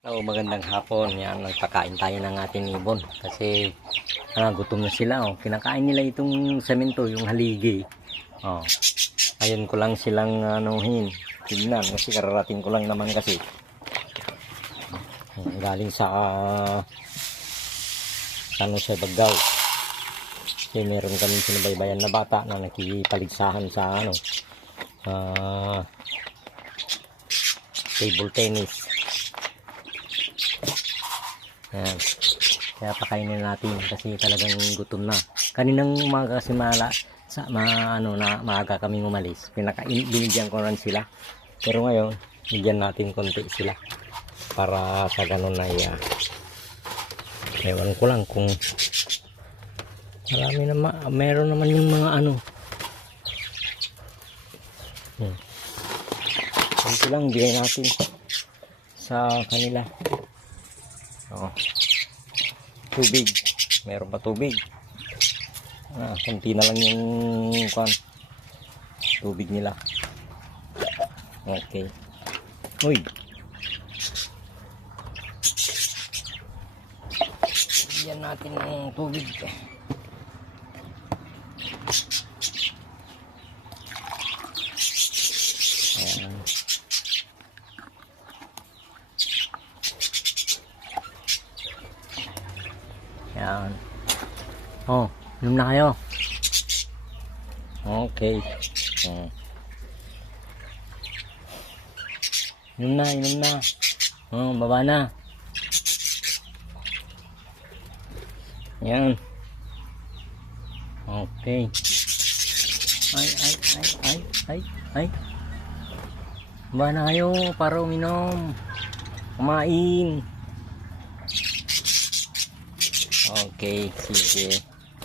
Hello, magandang hapon. Yan, nagpakain tayo ng ating ibon kasi gutom na sila. Oh. Kinakain nila itong semento, yung haligi. Oh. Ayun ko lang silang anuhin. Tingnan kasi kararating ko lang naman kasi. Galing sa sa Baggaw. Kasi meron kaming sinubaybayan na bata na nakipaligsahan sa table tennis. Ayan. Kaya pakainin natin kasi talagang gutom na. Kaninang umaga kasi maaga kaming umalis. Binigyan ko rin sila. Pero ngayon, bigyan natin konti sila. Para sa ganun na ewan ko lang kung marami naman, meron naman yung mga konti lang bigay natin sa kanila. Tubig, meron pa tubig. Konti na lang yung tubig nila. Okay. Uy, bigyan natin ng tubig. Ayan. Yan. Oh, inom na kayo. Okay. Inom na. Oh, baba na. Yan. Okay. Ay. Baba na kayo para uminom. Kumain. Okay, sige.